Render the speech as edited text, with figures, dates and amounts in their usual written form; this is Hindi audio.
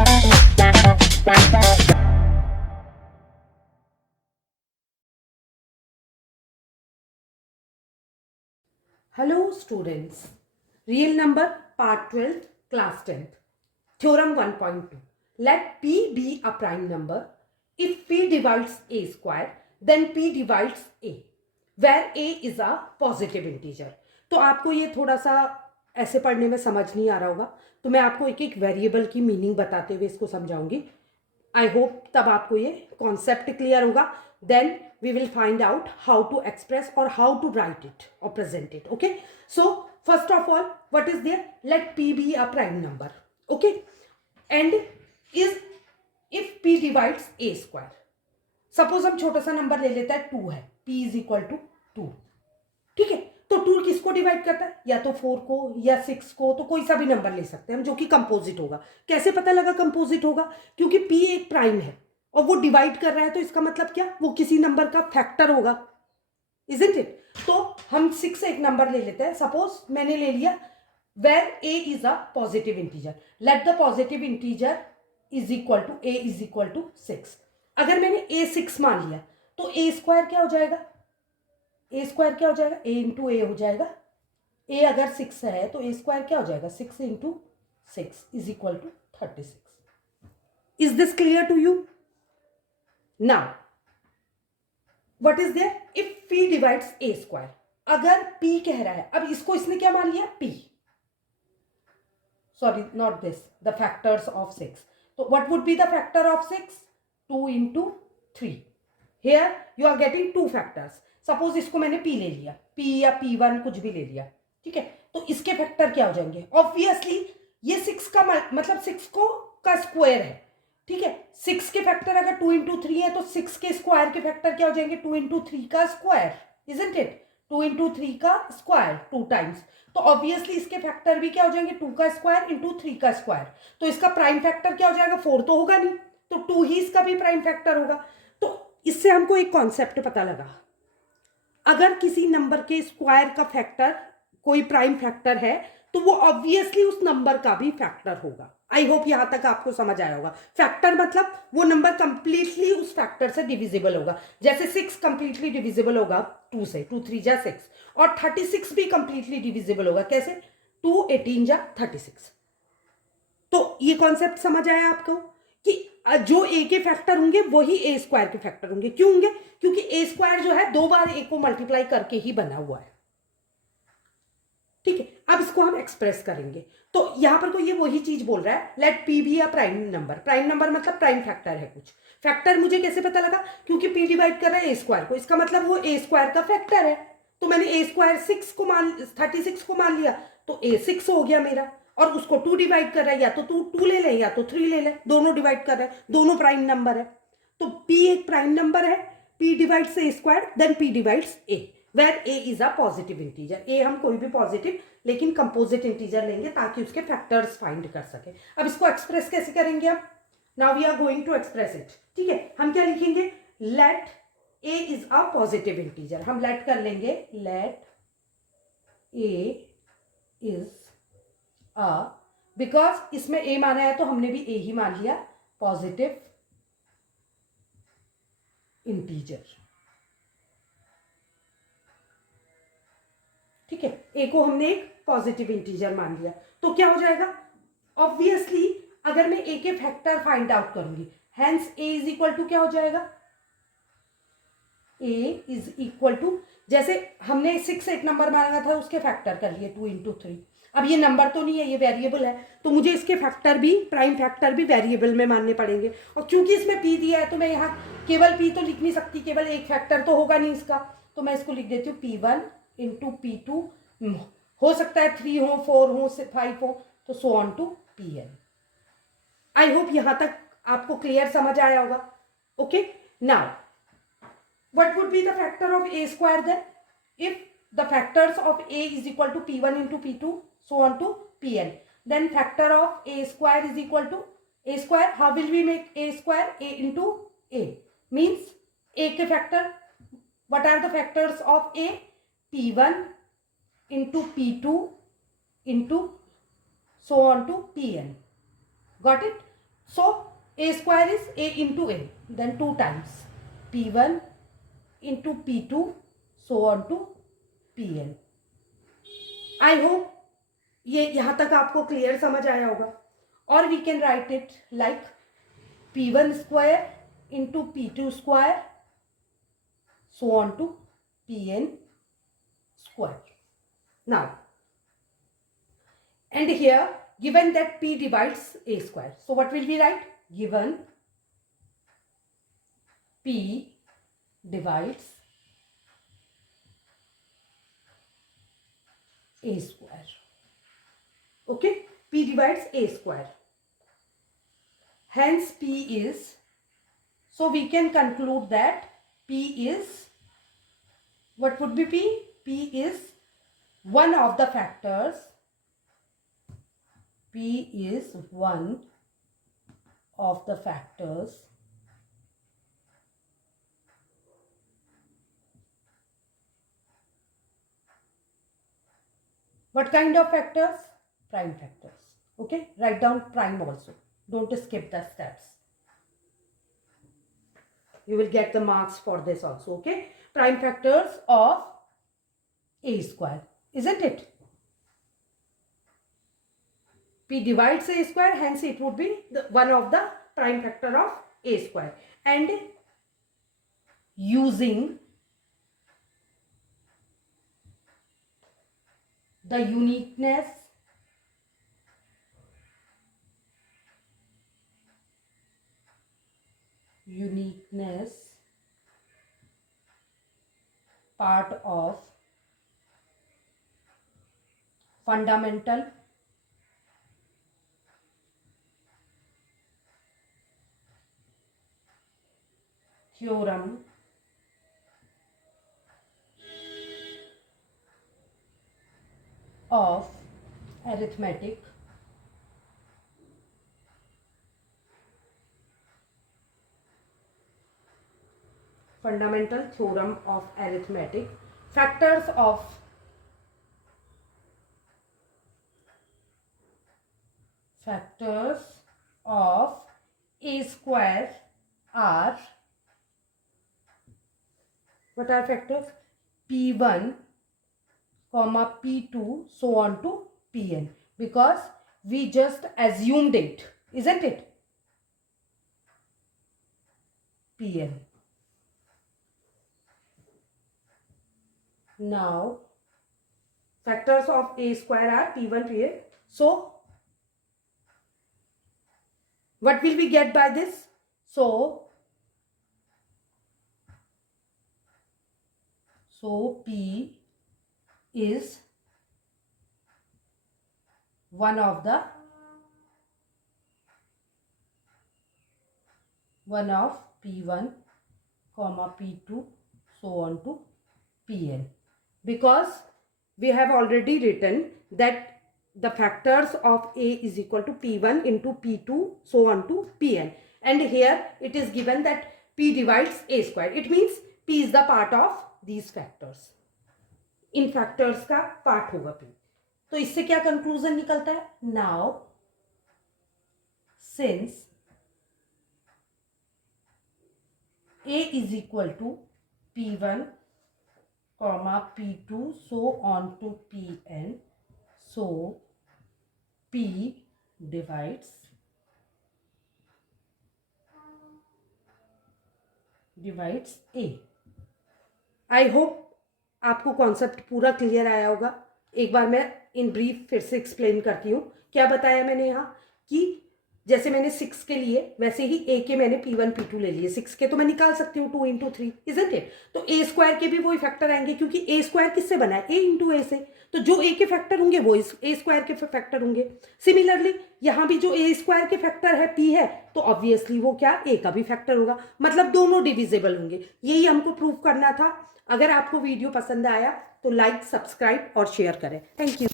Hello students, real number part 12 class 10th, theorem 1.2. Let P be a prime number. If P divides A square, then P divides A, where A is a positive integer. तो आपको ये थोड़ा सा ऐसे पढ़ने में समझ नहीं आ रहा होगा, तो मैं आपको एक एक वेरिएबल की मीनिंग बताते हुए इसको समझाऊंगी. आई होप तब आपको ये कॉन्सेप्ट क्लियर होगा. Then we will find out how to express or how to write it or present it. Okay, so first of all, what is there? Let P be a prime number. Okay, and is if P divides A square. Suppose हम छोटा सा नंबर ले लेता है 2 है, P इज इक्वल टू 2. ठीक है, तो 2 किसको डिवाइड करता है? या तो 4 को या 6 को, तो कोई सा भी नंबर ले सकते हैं हम जो कि कंपोजिट होगा. कैसे पता लगा कंपोजिट होगा? क्योंकि P एक प्राइम है और वो डिवाइड कर रहा है, तो इसका मतलब क्या? वो किसी नंबर का फैक्टर होगा, इजंट इट? तो हम 6 एक नंबर ले लेते हैं. सपोज मैंने ले लिया where a is a positive integer. Let the positive integer is equal to a is equal to 6. अगर मैंने a 6 मान लिया तो a स्क्वायर क्या हो जाएगा? a स्क्वायर क्या हो जाएगा? a इंटू ए हो जाएगा. a अगर 6 है तो a स्क्वायर क्या हो जाएगा? 6 into 6 is equal to 36. Is this clear to you? Now, what is there? If P divides A square, अगर P कह रहा है, अब इसको इसने क्या मान लिया? P. Sorry, not this. The factors of 6. So what would be the factor of 6? 2 into 3. Here you are getting two factors. Suppose इसको मैंने P ले लिया, P या P1 कुछ भी ले लिया, ठीक है, तो इसके फैक्टर क्या हो जाएंगे? ऑब्वियसली ये 6 का मतलब 6 को का स्क्वायर है, ठीक है. 6 के फैक्टर अगर 2 इंटू 3 है तो 6 के स्क्वायर के फैक्टर क्या हो जाएंगे? 2 इंटू 3 का स्क्वायर, इजंट इट? 2 इंटू 3 का स्क्वायर 2 टाइम्स. तो ऑब्वियसली इसके फैक्टर भी क्या हो जाएंगे? 2 का स्क्वायर इंटू 3 का स्क्वायर. तो इसका प्राइम फैक्टर क्या हो जाएगा? 4 तो होगा नहीं, तो 2 ही इसका भी प्राइम फैक्टर होगा. तो इससे हमको एक कॉन्सेप्ट पता लगा, अगर किसी नंबर के स्क्वायर का फैक्टर कोई प्राइम फैक्टर है तो वो ऑब्वियसली उस नंबर का भी फैक्टर होगा. आई होप यहां तक आपको समझ आया होगा. फैक्टर मतलब वो नंबर कंप्लीटली उस फैक्टर से डिविजिबल होगा. जैसे 6 कंप्लीटली डिविजिबल होगा 2 से, 2 3 जा 6, और 36 भी कंप्लीटली डिविजिबल होगा. कैसे? 2 18 जा 36. तो ये कॉन्सेप्ट समझ आया आपको कि जो ए के फैक्टर होंगे वही ए स्क्वायर के फैक्टर होंगे. क्यों होंगे? क्योंकि ए स्क्वायर जो है 2 बार ए को मल्टीप्लाई करके ही बना हुआ है. ठीक है, अब इसको हम एक्सप्रेस करेंगे. तो यहां पर कोई ये वही चीज बोल रहा है, let p be a prime number. Prime number मतलब प्राइम फैक्टर है कुछ. फैक्टर मुझे कैसे पता लगा? क्योंकि पी डिवाइड कर रहा है ए स्क्वायर को, इसका मतलब वो ए स्क्वायर का फैक्टर है. तो मैंने ए स्क्वायर 6 को 36 को मान लिया, तो ए 6 हो गया मेरा. और उसको 2 डिवाइड कर रहा है, या तो 2 ले ले या तो 3 ले ले, दोनों डिवाइड कर रहे हैं, दोनों प्राइम नंबर है. तो पी एक प्राइम नंबर है. P divides A square, then P divides A, where A is a positive integer. A हम कोई भी पॉजिटिव लेकिन कंपोजिट इंटीजर लेंगे ताकि उसके फैक्टर्स फाइंड कर सके. अब इसको एक्सप्रेस कैसे करेंगे? अब now we are going to express it. ठीक है, हम क्या लिखेंगे? Let a is a positive integer. हम लेट कर लेंगे, let a is a, because इसमें ए माना है तो हमने भी ए ही मान लिया, पॉजिटिव इंटीजर. ठीक है, ए को हमने एक पॉजिटिव इंटीजर मान लिया, तो क्या हो जाएगा? ऑब्वियसली अगर मैं ए के फैक्टर फाइंड आउट करूंगी, hence a is equal to क्या हो जाएगा? ए इज इक्वल टू, जैसे हमने 6 एक नंबर मांगा था, उसके फैक्टर कर लिए 2 इंटू 3. अब ये नंबर तो नहीं है, ये वेरिएबल है, तो मुझे इसके फैक्टर भी, प्राइम फैक्टर भी वेरिएबल में मानने पड़ेंगे. और क्योंकि इसमें पी दिया है तो मैं यहाँ केवल पी तो लिख नहीं सकती, केवल एक फैक्टर तो होगा नहीं इसका, तो मैं इसको लिख देती हूँ P1 इंटू P2. हो सकता है 3 हो, 4 हो, 5 हो, तो so on to Pn. I hope यहां तक आपको क्लियर समझ आया होगा. Okay, now what would be the factor of a square then? If the factors of a is equal to P1 into P2 so on to Pn, then factor of a square is equal to a square. How will we make a square? A into a means a के factor. What are the factors of a? P1 into P2 into so on to Pn. Got it? So a square is a into a, then 2 times p1 into p2 so on to pn. I hope ये यहाँ तक आपको क्लियर समझ आया होगा. और we can write it like p1 square into p2 square so on to pn square. Now, and here given that p divides a square, so what will we write? Given p divides a square. Okay, p divides a square. Hence p is, so we can conclude that p is, what would be p? P is one of the factors. P is one of the factors what kind of factors? Prime factors. Okay, write down prime also. Don't skip the steps. You will get the marks for this also. Okay, prime factors of a square, isn't it? P divides a square, hence it would be one of the prime factor of a square. And using the uniqueness part of fundamental theorem of arithmetic, fundamental theorem of arithmetic, factors of a square are, what are factors? p1 comma p2 so on to pn, because we just assumed it, isn't it? pn. Now factors of a square are p1 pn. So what will we get by this? So p is one of p1 comma p2 so on to pn, because we have already written that the factors of a is equal to p1 into p2 so on to pn, and here it is given that p divides a square. It means p is the part of these factors. In factors का पार्ट होगा p. तो इससे क्या कंक्लूजन निकलता है? Now since a is equal to p1 comma p2 so on to pn, so p divides a. I hope आपको कॉन्सेप्ट पूरा क्लियर आया होगा. एक बार मैं इन ब्रीफ फिर से एक्सप्लेन करती हूँ. क्या बताया मैंने यहाँ कि जैसे मैंने 6 के लिए वैसे ही a के मैंने p1 p2 ले लिए. 6 के तो मैं निकाल सकती हूँ 2 इंटू 3, इजंट इट? तो a स्क्वायर के भी वही फैक्टर आएंगे, क्योंकि a स्क्वायर किससे बना है? a इंटू a से. तो जो a के फैक्टर होंगे वो a स्क्वायर के फैक्टर होंगे. सिमिलरली यहाँ भी जो a स्क्वायर के फैक्टर है p है, तो ऑब्वियसली वो क्या a का भी फैक्टर होगा, मतलब दोनों डिविजिबल होंगे. यही हमको प्रूव करना था. अगर आपको वीडियो पसंद आया तो लाइक, सब्सक्राइब और शेयर करें. Thank you.